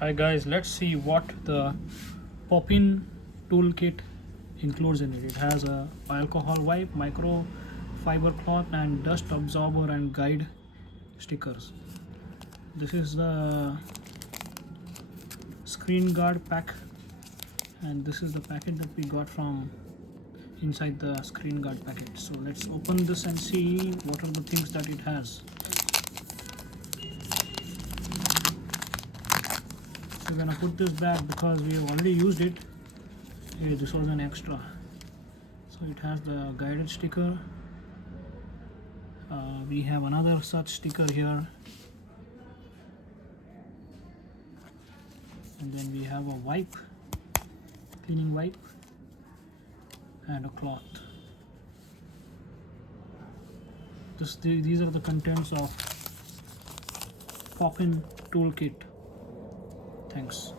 Hi guys, let's see what the pop-in toolkit includes in it. It has a alcohol wipe, microfiber cloth and dust absorber and guide stickers. This is the screen guard pack, and this is the packet that we got from inside the screen guard packet. So let's open this and see what are the things that it has. So we're gonna put this back because we have already used it. Hey, this was an extra. So it has the guided sticker. We have another such sticker here, and then we have a wipe, cleaning wipe, and a cloth. These are the contents of pop-in toolkit. Thanks.